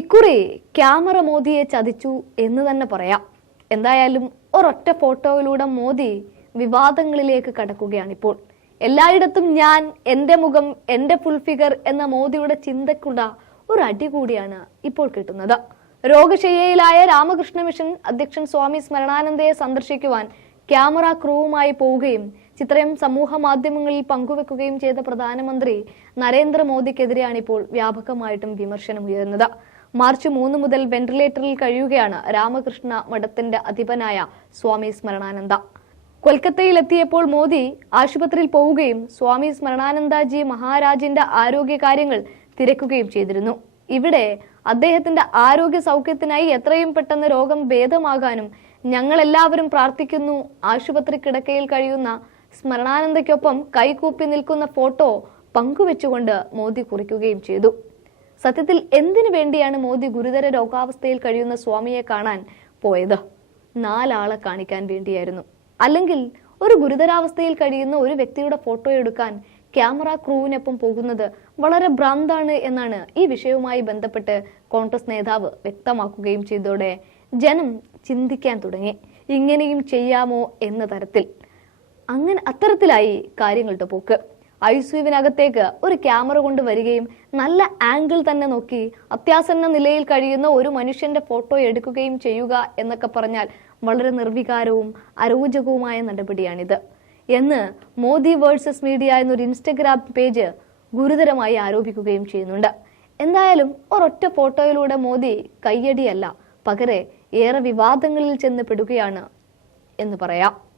ഇക്കുറി ക്യാമറ മോദിയെ ചതിച്ചു എന്ന് തന്നെ പറയാം. എന്തായാലും ഒരൊറ്റ ഫോട്ടോയിലൂടെ മോദി വിവാദങ്ങളിലേക്ക് കടക്കുകയാണിപ്പോൾ. എല്ലായിടത്തും ഞാൻ എന്റെ മുഖം എന്റെ ഫുൾ ഫിഗർ എന്ന മോദിയുടെ ചിന്തക്കുള്ള ഒരു അടി കൂടിയാണ് ഇപ്പോൾ കിട്ടുന്നത്. രോഗശയ്യയിലായ രാമകൃഷ്ണ മിഷൻ അധ്യക്ഷൻ സ്വാമി സ്മരണാനന്ദയെ സന്ദർശിക്കുവാൻ ക്യാമറ ക്രൂവുമായി പോവുകയും ചിത്രം സമൂഹ മാധ്യമങ്ങളിൽ പങ്കുവെക്കുകയും ചെയ്ത പ്രധാനമന്ത്രി നരേന്ദ്രമോദിക്കെതിരെയാണ് ഇപ്പോൾ വ്യാപകമായിട്ടും വിമർശനം ഉയരുന്നത് മാർച്ച് മൂന്ന് മുതൽ വെന്റിലേറ്ററിൽ കഴിയുകയാണ് രാമകൃഷ്ണ മഠത്തിന്റെ അധിപനായ സ്വാമി സ്മരണാനന്ദ. കൊൽക്കത്തയിൽ എത്തിയപ്പോൾ മോദി ആശുപത്രിയിൽ പോവുകയും സ്വാമി സ്മരണാനന്ദജി മഹാരാജിന്റെ ആരോഗ്യകാര്യങ്ങൾ തിരക്കുകയും ചെയ്തിരുന്നു. ഇവിടെ അദ്ദേഹത്തിന്റെ ആരോഗ്യ സൗഖ്യത്തിനായി എത്രയും പെട്ടെന്ന് രോഗം ഭേദമാകാനും ഞങ്ങളെല്ലാവരും പ്രാർത്ഥിക്കുന്നു. ആശുപത്രി കിടക്കയിൽ കഴിയുന്ന സ്മരണാനന്ദയ്ക്കൊപ്പം കൈകൂപ്പി നിൽക്കുന്ന ഫോട്ടോ പങ്കുവെച്ചുകൊണ്ട് മോദി കുറിക്കുകയും ചെയ്തു. സത്യത്തിൽ എന്തിനു വേണ്ടിയാണ് മോദി ഗുരുതര രോഗാവസ്ഥയിൽ കഴിയുന്ന സ്വാമിയെ കാണാൻ പോയത്? നാലാളെ കാണിക്കാൻ വേണ്ടിയായിരുന്നു. അല്ലെങ്കിൽ ഒരു ഗുരുതരാവസ്ഥയിൽ കഴിയുന്ന ഒരു വ്യക്തിയുടെ ഫോട്ടോ എടുക്കാൻ ക്യാമറ ക്രൂവിനൊപ്പം പോകുന്നത് വളരെ ഭ്രാന്താണ് എന്നാണ് ഈ വിഷയവുമായി ബന്ധപ്പെട്ട് കോൺഗ്രസ് നേതാവ് വ്യക്തമാക്കുകയും ചെയ്തതോടെ ജനം ചിന്തിക്കാൻ തുടങ്ങി. ഇങ്ങനെയും ചെയ്യാമോ എന്ന തരത്തിൽ. അങ്ങനെ അത്തരത്തിലായി കാര്യങ്ങളുടെ പോക്ക്. ഐസിയുവിനകത്തേക്ക് ഒരു ക്യാമറ കൊണ്ട് വരികയും നല്ല ആംഗിൾ തന്നെ നോക്കി അത്യാസന്ന നിലയിൽ കഴിയുന്ന ഒരു മനുഷ്യന്റെ ഫോട്ടോ എടുക്കുകയും ചെയ്യുക എന്നൊക്കെ പറഞ്ഞാൽ വളരെ നിർവികാരവും അരോചകവുമായ നടപടിയാണിത്. എന്ന് മോദി വേഴ്സസ് മീഡിയ എന്നൊരു ഇൻസ്റ്റഗ്രാം പേജ് ഗുരുതരമായി ആരോപിക്കുകയും ചെയ്യുന്നുണ്ട്. എന്തായാലും ഒരൊറ്റ ഫോട്ടോയിലൂടെ മോദി കയ്യടിയല്ല പകരെ ഏറെ വിവാദങ്ങളിൽ ചെന്ന് പെടുകയാണ് എന്ന് പറയാം.